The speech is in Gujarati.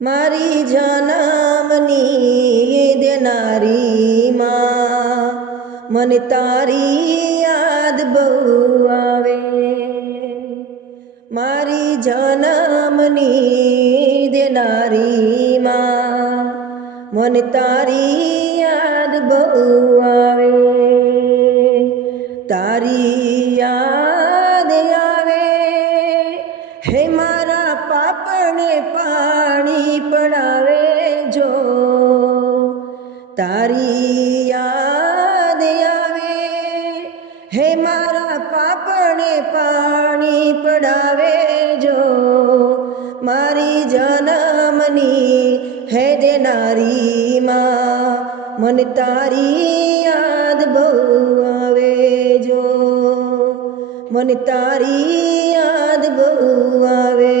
મારી જનમની દેનારી માં, મને તારી યાદ બહુ આવે। મારી જનમની દેનારી માં, મને તારી યાદ બહુ આવે। તારી યાદ આવે હે મારા પાપને પાણી પડાવે જો। તારી યાદ આવે હે મારા પાપને પાણી પડાવે જો। મારી જનમની હે દેનારી માં, મને તારી યાદ બહુ આવે જો। મને તારી યાદ બહુ આવે।